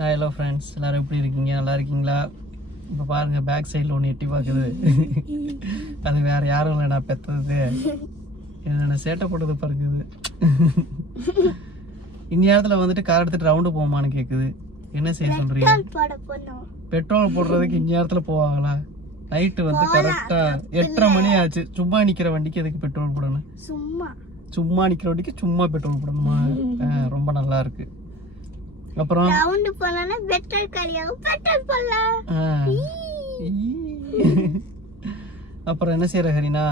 Hello friends, எல்லாரும் எப்படி இருக்கீங்க? நல்லா இருக்கீங்களா? இப்போ பாருங்க, பேக் சைடில் ஒன்று எட்டி பார்க்குது. அது வேற யாரும் இல்லை, நான் பெற்றது. என்னென்ன சேட்டை போட்டது பாருக்குது. இந்நேரத்தில் வந்துட்டு கார் எடுத்துட்டு ரவுண்டு போமான்னு கேட்குது. என்ன செய்ய சொல்றீங்க? பெட்ரோல் போடுறதுக்கு இந்நேரத்தில் போவாங்களா? நைட்டு வந்து கரெக்டா 8:30 மணி ஆச்சு. சும்மா நிக்கிற வண்டிக்கு எதுக்கு பெட்ரோல் போடணும்? சும்மா நிக்கிற வண்டிக்கு சும்மா பெட்ரோல் போடணுமா? ரொம்ப நல்லா இருக்கு. அப்புறம் ரவுண்ட் போலானா பெட்ரோல் காலியாகு, பெட்ரோல் போடலாம். அப்புறம் என்ன செய்யற கரீனா?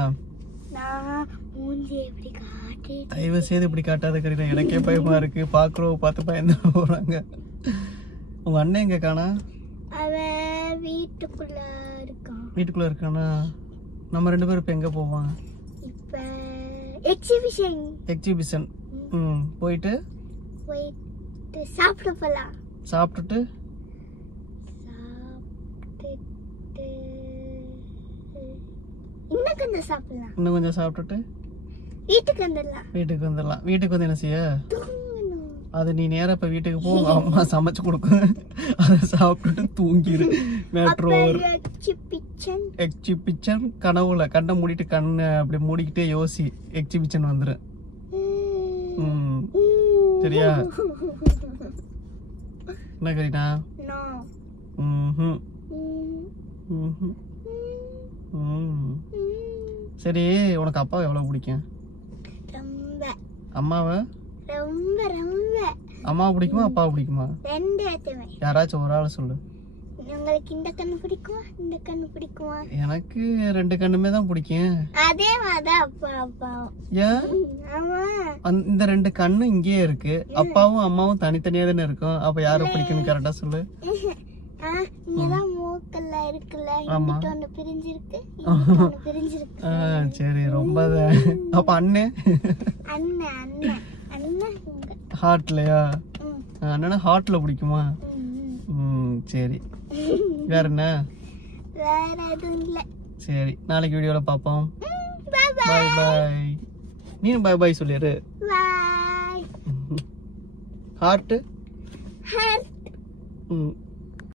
நான் மூஞ்சி எப்படி காட்டி தயவு செய்து இப்படி காட்டாத கரீனா, எனக்கே பயமா இருக்கு. பாக்குறோம் பார்த்து பயந்து போறாங்க. உங்க அண்ணன் எங்க காணா? அவன் வீட்டுக்குள்ள இருக்கான். வீட்டுக்குள்ள இருக்கானா? நம்ம 2 பேரும் இப்ப எங்க போவோம்? இப்ப எக்ஸிபிஷன் போயிட்டு சாப்பிட போலாம். சாப்பிட்டுட்டு இன்னும் கொஞ்சம் சாப்பிட்டுட்டு வீட்டுக்கு வந்துடலாம். வீட்டுக்கு வந்து என்ன செய்ய? அது நீ நேரா இப்ப வீட்டுக்கு போ, உங்க அம்மா சமைச்சு கொடுக்கும். அதை சாப்பிட்டுட்டு தூங்கிடு. மெட்ரோ எக்ஸிபிஷன் கனவுல கண்ணை மூடிட்டு, கண்ணை அப்படி மூடிக்கிட்டே யோசி, எக்ஸிபிஷன் வந்துரு. சரியா? என்ன கரீனா? சரி, உனக்கு அப்பா எவ்வளவு பிடிக்கும்? அம்மாவை? அம்மாவை பிடிக்குமா அப்பாவை பிடிக்குமா? யாராச்சும் ஒரு ஆள் சொல்லு. உங்களுக்கு இந்த கண்ணு பிடிக்குமா, இந்த கண்ணு பிடிக்குமா? எனக்கு 2 கண்ணுமே தான் பிடிக்கும். அதே மாதிரிதான் அப்பா அப்பாவும். ஏன் இந்த 2 கண்ணு இங்கேயே இருக்கு, அப்பாவும் அம்மாவும் தனித்தனியா தானே இருக்கும். அப்ப யார பிடிக்கும்னு கரெக்டா சொல்லு. இங்கதான் மூக்கல்ல இருக்குல்ல, ஒண்ணு பிரிஞ்சிருக்கு, பிரிஞ்சிருக்கு. சரி, ரொம்ப. அப்ப அண்ணன் ஹார்ட்லயா? அண்ணனா ஹார்ட்ல பிடிக்குமா? சரி, வேற என்ன? வேற எதுவும் இல்ல. சரி, நாளைக்கு வீடியோல பாப்போம். பாய் பாய். நீனும் பாய் பாய் சொல்லிரு. பாய். ஹார்ட்.